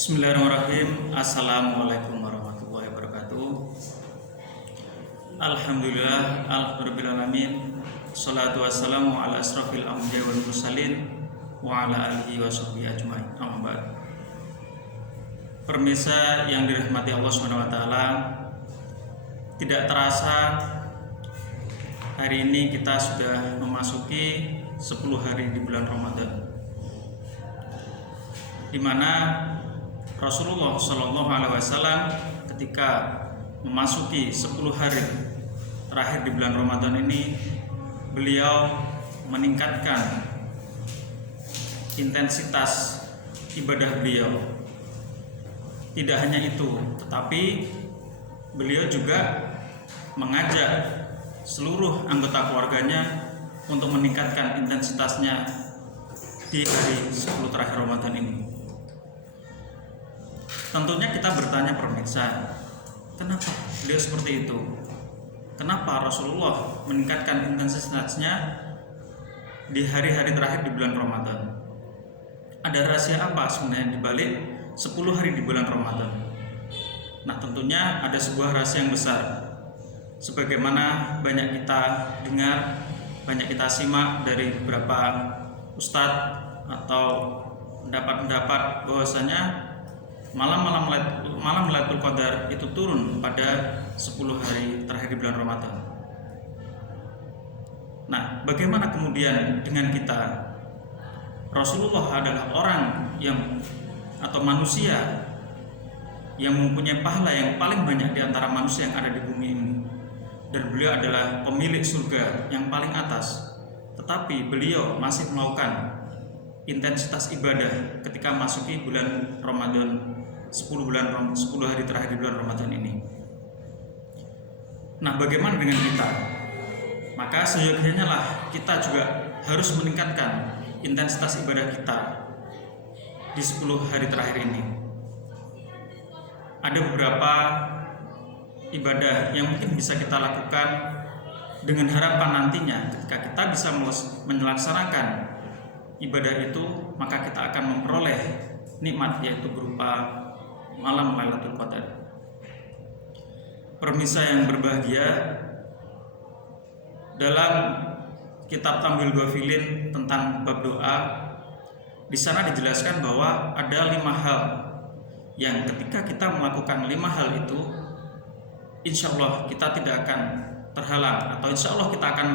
Bismillahirrahmanirrahim. Assalamualaikum warahmatullahi wabarakatuh. Alhamdulillah, alhamdulillahirrahmanirrahim. Salatu wassalamu ala asrafil anbiya wal mursalin wa ala alihi wa sahbihi ajma'in. Amma ba'd. Pemirsa yang dirahmati Allah Subhanahu wa taala, tidak terasa hari ini kita sudah memasuki 10 hari di bulan Ramadan, di mana Rasulullah Shallallahu Alaihi Wasallam ketika memasuki 10 hari terakhir di bulan Ramadan ini, beliau meningkatkan intensitas ibadah beliau. Tidak hanya itu, tetapi beliau juga mengajak seluruh anggota keluarganya untuk meningkatkan intensitasnya di hari 10 terakhir Ramadan ini. Tentunya kita bertanya pemirsa, kenapa beliau seperti itu? Kenapa Rasulullah meningkatkan intensitasnya di hari-hari terakhir di bulan Ramadan? Ada rahasia apa sebenarnya di balik 10 hari di bulan Ramadan? Nah, tentunya ada sebuah rahasia yang besar. Sebagaimana banyak kita dengar, banyak kita simak dari beberapa ustadz atau pendapat-pendapat bahwasanya malam Lailatul Qadar itu turun pada 10 hari terakhir di bulan Ramadan. Nah, bagaimana kemudian dengan kita? Rasulullah adalah orang atau manusia yang mempunyai pahala yang paling banyak di antara manusia yang ada di bumi ini, dan beliau adalah pemilik surga yang paling atas. Tetapi beliau masih melakukan intensitas ibadah ketika masuki bulan Ramadan, 10 hari terakhir di bulan Ramadan ini. Nah, bagaimana dengan kita? Maka seyogyanya lah kita juga harus meningkatkan intensitas ibadah kita di 10 hari terakhir ini. Ada beberapa ibadah yang mungkin bisa kita lakukan dengan harapan nantinya ketika kita bisa melaksanakan ibadah itu, maka kita akan memperoleh nikmat, yaitu berupa malam Lailatul Qadar. Pemirsa yang berbahagia, dalam kitab Tambil Ghafilin tentang bab doa, di sana dijelaskan bahwa ada 5 hal yang ketika kita melakukan 5 hal itu, insya Allah kita tidak akan terhalang, atau insya Allah kita akan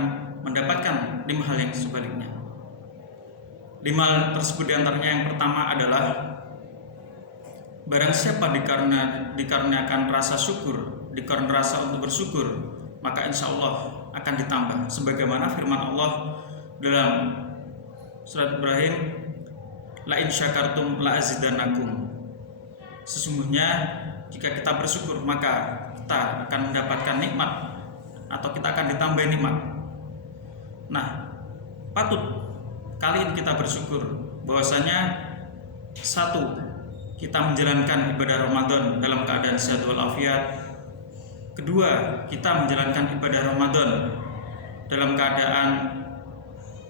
mendapatkan 5 hal yang sebaliknya. 5 hal tersebut diantaranya yang pertama adalah barang siapa dikaruniakan rasa syukur, dikarenakan rasa untuk bersyukur, maka insya Allah akan ditambah. Sebagaimana firman Allah dalam surat Ibrahim, la in syakartum la azidannakum. Sesungguhnya jika kita bersyukur, maka kita akan mendapatkan nikmat, atau kita akan ditambah nikmat. Nah, patut kali ini kita bersyukur bahwasanya satu, kita menjalankan ibadah Ramadan dalam keadaan sehat walafiat. Kedua, kita menjalankan ibadah Ramadan dalam keadaan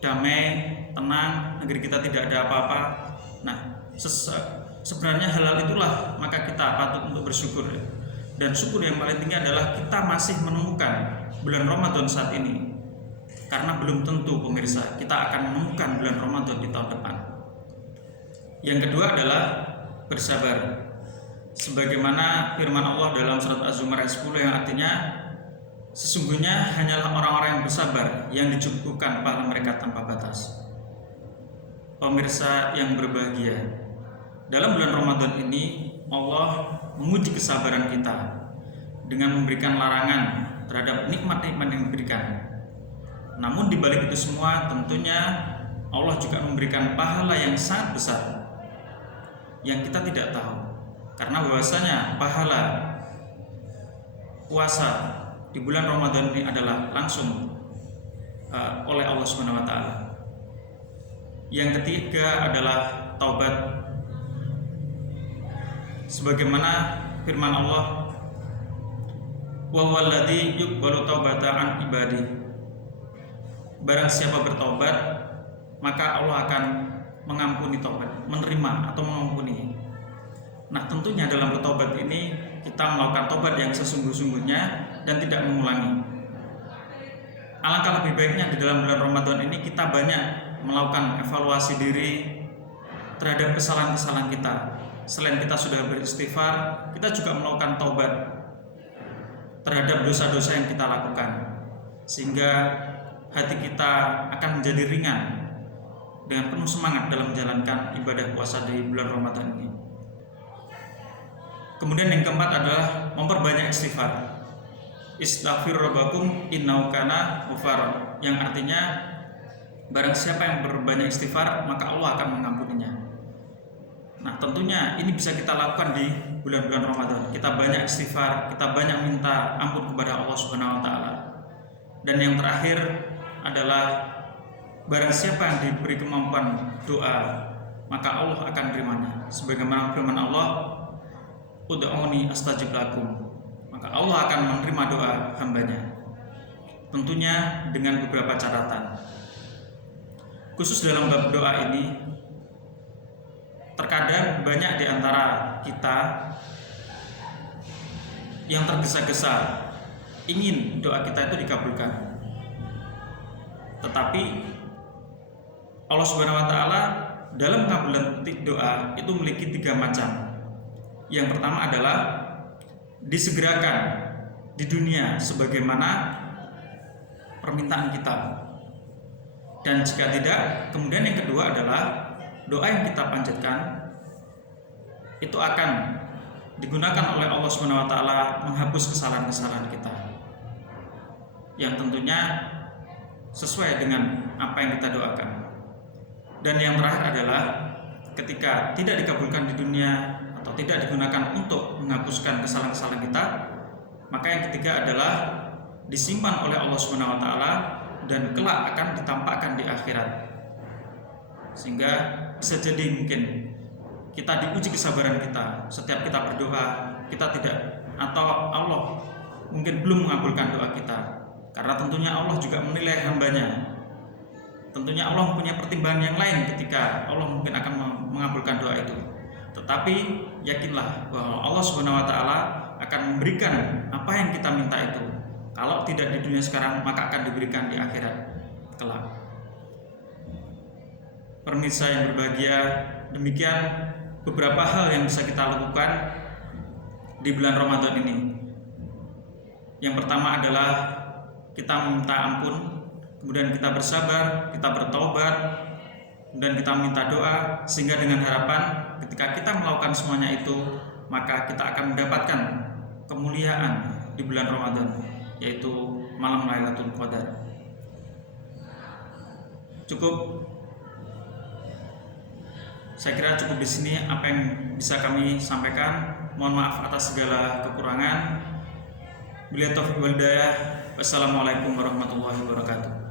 damai, tenang, negeri kita tidak ada apa-apa. Nah, sebenarnya halal itulah maka kita patut untuk bersyukur. Dan syukur yang paling tinggi adalah kita masih menemukan bulan Ramadan saat ini. Karena belum tentu pemirsa kita akan menemukan bulan Ramadan di tahun depan. Yang kedua adalah bersabar. Sebagaimana firman Allah dalam surat Az-Zumar ayat 10 yang artinya, sesungguhnya hanyalah orang-orang yang bersabar yang dicukupkan pahala mereka tanpa batas. Pemirsa yang berbahagia, dalam bulan Ramadan ini Allah menguji kesabaran kita dengan memberikan larangan terhadap nikmat-nikmat yang diberikan. Namun di balik itu semua tentunya Allah juga memberikan pahala yang sangat besar yang kita tidak tahu. Karena bahwasanya pahala puasa di bulan Ramadan ini adalah langsung oleh Allah Subhanahu wa taala. Yang ketiga adalah taubat. Sebagaimana firman Allah, wa walladzi yuqbalu taubata an ibadi. Barang siapa bertobat, maka Allah akan mengampuni taubat, menerima atau mengampuni. Nah, tentunya dalam bertobat ini kita melakukan tobat yang sesungguh-sungguhnya dan tidak mengulangi. Alangkah lebih baiknya di dalam bulan Ramadan ini kita banyak melakukan evaluasi diri terhadap kesalahan-kesalahan kita. Selain kita sudah beristighfar, kita juga melakukan taubat terhadap dosa-dosa yang kita lakukan, sehingga hati kita akan menjadi ringan dengan penuh semangat dalam menjalankan ibadah puasa di bulan Ramadan ini. Kemudian yang keempat adalah memperbanyak istighfar. Istaghfir rabbakum innahu kana ghafara, yang artinya barang siapa yang berbanyak istighfar maka Allah akan mengampuninya. Nah, tentunya ini bisa kita lakukan di bulan-bulan Ramadan. Kita banyak istighfar, kita banyak minta ampun kepada Allah Subhanahu wa taala. Dan yang terakhir adalah barang siapa yang diberi kemampuan doa, maka Allah akan terimanya. Sebagaimana firman Allah, ud'uni astajib lakum. Maka Allah akan menerima doa hambanya. Tentunya dengan beberapa catatan. Khusus dalam bab doa ini, terkadang banyak di antara kita yang tergesa-gesa ingin doa kita itu dikabulkan. Tetapi Allah Subhanahu wa taala dalam kabulan doa itu memiliki 3 macam. Yang pertama adalah disegerakan di dunia sebagaimana permintaan kita. Dan jika tidak, kemudian yang kedua adalah doa yang kita panjatkan itu akan digunakan oleh Allah Subhanahu wa taala menghapus kesalahan-kesalahan kita. Yang tentunya sesuai dengan apa yang kita doakan. Dan yang terakhir adalah ketika tidak dikabulkan di dunia atau tidak digunakan untuk menghapuskan kesalahan-kesalahan kita, maka yang ketiga adalah disimpan oleh Allah Subhanahu wa taala dan kelak akan ditampakkan di akhirat. Sehingga bisa jadi mungkin kita diuji kesabaran kita setiap kita berdoa, kita tidak, atau Allah mungkin belum mengabulkan doa kita, karena tentunya Allah juga menilai hambanya. Tentunya Allah mempunyai pertimbangan yang lain ketika Allah mungkin akan mengabulkan doa itu. Tetapi yakinlah bahwa Allah Subhanahu wa taala akan memberikan apa yang kita minta itu. Kalau tidak di dunia sekarang, maka akan diberikan di akhirat kelak. Pemirsa yang berbahagia, demikian beberapa hal yang bisa kita lakukan di bulan Ramadan ini. Yang pertama adalah kita meminta ampun, kemudian kita bersabar, kita bertobat, dan kita minta doa, sehingga dengan harapan ketika kita melakukan semuanya itu, maka kita akan mendapatkan kemuliaan di bulan Ramadan, yaitu malam Lailatul Qadar. Saya kira cukup di sini apa yang bisa kami sampaikan. Mohon maaf atas segala kekurangan. Billahi taufiq wal hidayah. Wassalamualaikum warahmatullahi wabarakatuh.